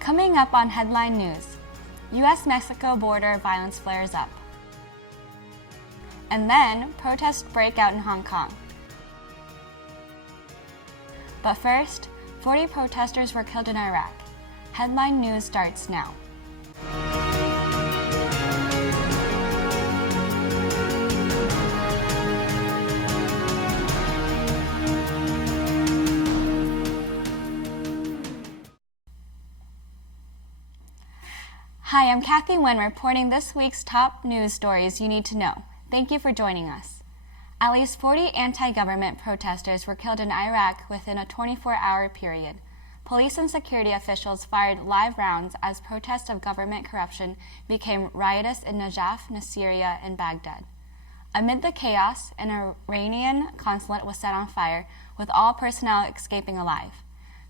Coming up on Headline News, U.S.-Mexico border violence flares up. And then, protests break out in Hong Kong. But first, 40 protesters were killed in Iraq. Headline News starts now. Hi, I'm Kathy Nguyen reporting this week's top news stories you need to know. Thank you for joining us. At least 40 anti-government protesters were killed in Iraq within a 24-hour period. Police and security officials fired live rounds as protests of government corruption became riotous in Najaf, Syria, and Baghdad. Amid the chaos, an Iranian consulate was set on fire, with all personnel escaping alive.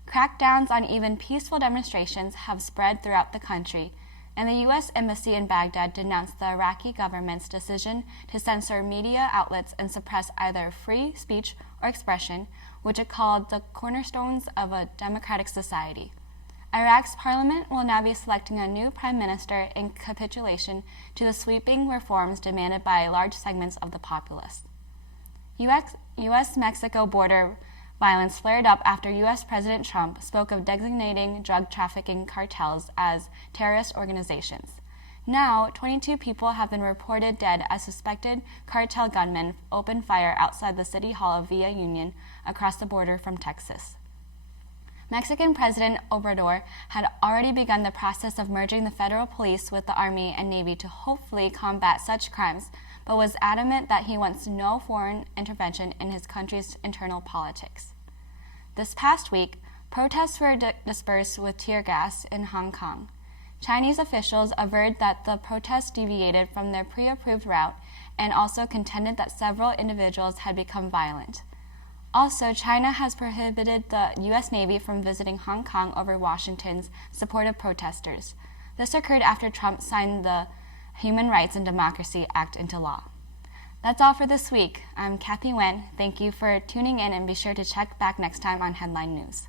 Crackdowns on even peaceful demonstrations have spread throughout the country, and the U.S. Embassy in Baghdad denounced the Iraqi government's decision to censor media outlets and suppress either free speech or expression, which it called the cornerstones of a democratic society. Iraq's parliament will now be selecting a new prime minister in capitulation to the sweeping reforms demanded by large segments of the populace. U.S.-Mexico border violence flared up after U.S. President Trump spoke of designating drug trafficking cartels as terrorist organizations. Now, 22 people have been reported dead as suspected cartel gunmen opened fire outside the City Hall of Villa Union across the border from Texas. Mexican President Obrador had already begun the process of merging the federal police with the Army and Navy to hopefully combat such crimes, but was adamant that he wants no foreign intervention in his country's internal politics. This past week, protests were dispersed with tear gas in Hong Kong. Chinese officials averred that the protests deviated from their pre-approved route and also contended that several individuals had become violent. Also, China has prohibited the U.S. Navy from visiting Hong Kong over Washington's support of protesters. This occurred after Trump signed the Human Rights and Democracy Act into law. That's all for this week. I'm Kathy Nguyen. Thank you for tuning in, and be sure to check back next time on Headline News.